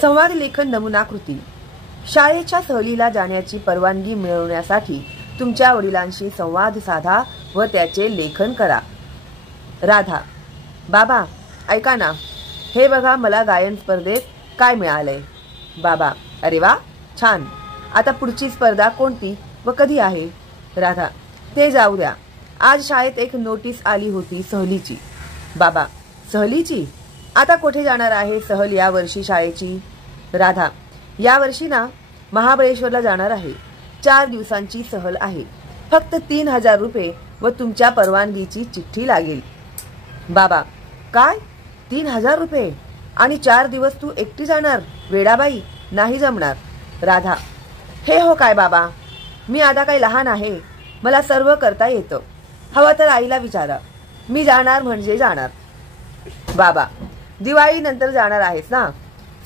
संवाद लेखन नमुनाकृती। शाळेच्या सहलीला जाण्याची परवानगी मिळवण्यासाठी तुमच्या वडिलांशी संवाद साधा व त्याचे लेखन करा। राधा: बाबा ऐका ना, हे बघा मला गायन स्पर्धेत काय मिळालंय। बाबा: अरे वा, छान। आता पुढची स्पर्धा कोणती व कधी आहे? राधा: ते जाऊ द्या, आज शाळेत एक नोटीस आली होती सहलीची। बाबा: सहलीची? आता कुठे जाणार आहे सहल या वर्षी शाळेची? राधा: या वर्षी ना महाबळेश्वरला जाणार आहे। 4 दिवसांची सहल आहे। फक्त 3000 रुपये व तुमच्या परवानगीची चिठ्ठी लागेल। बाबा: काय 3000 रुपये आणि 4 दिवस तू एकटी जाणार? वेडाबाई, नाही जमणार। राधा: हे हो काय बाबा, मी आता काही लहान आहे, मला सर्व करता येतं। हवं तर आईला विचारा, मी जाणार म्हणजे जाणार। बाबा: दिवाळी नंतर जाणार आहेस ना?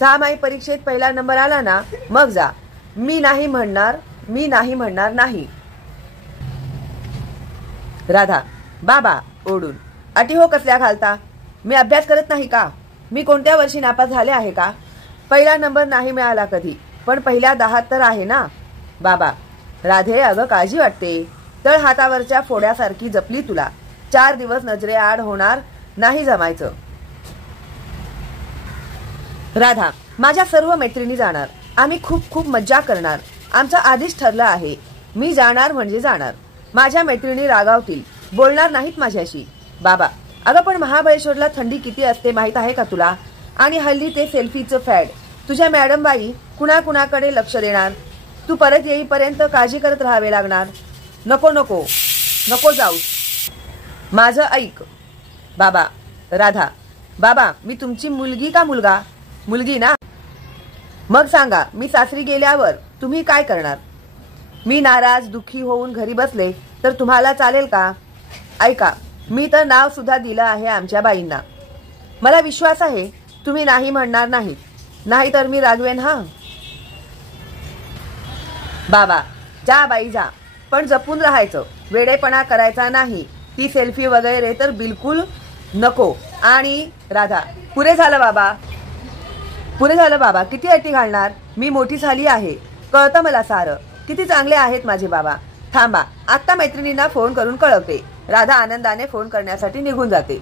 6 माही परीक्षेत पहिला नंबर आला ना मग जा। मी नाही म्हणणार नाही। राधा: बाबा ओढून: अटी हो कसल्या घालता? मी अभ्यास करत नाही का? मी कोणत्या वर्षी नापास झाले आहे का? पहिला नंबर नाही मिळाला कधी, पण पहिल्या 10 तर आहे ना। बाबा: राधे अगं काळजी वाटते, तळ हातावरच्या फोड्यासारखी जपली तुला। 4 दिवस नजरे आड होणार नाही, जमायचं। राधा: माझ्या सर्व मैत्रिणी जाणार, आम्ही खूप खूप मज्जा करणार। आमचं आधीच ठरलं आहे, मी जाणार म्हणजे जाणार। माझ्या मैत्रिणी रागावतील, बोलणार नाहीत माझ्याशी। बाबा: अगं पण महाबळेश्वरला थंडी किती असते माहित आहे का तुला? आणि हल्ली ते सेल्फीचं फॅड, तुझ्या मॅडम बाई कुणाकुणाकडे लक्ष देणार? तू परत येईपर्यंत काळजी करत राहावे लागणार। नको नको नको जाऊ, माझं ऐक। बाबा: राधा: बाबा मी तुमची मुलगी का मुलगा? मुलगी ना? मग सांगा, मी सासरी गेल्यावर तुम्ही काय करणार? मी नाराज दुःखी होऊन घरी बसले तर तुम्हाला चालेल का? ऐका, मी तर नाव सुद्धा दिलं आहे आमच्या बाईंना। मला विश्वास आहे तुम्ही नाही म्हणणार नाही, नाही तर मी रागवेन हा। बाबा: जा बाई जा, पण जपून राहायचं, वेडेपणा करायचा नाही। ती सेल्फी वगैरे तर बिलकुल नको। आणि राधा: पुरे झालं बाबा, किती अटी घालणार? मी मोठी झाली आहे, कळतं मला सारं। किती चांगले आहेत माझे बाबा। थांबा, आत्ता मैत्रिणींना फोन करून कळवते। राधा आनंदाने फोन करण्यासाठी निघून जाते।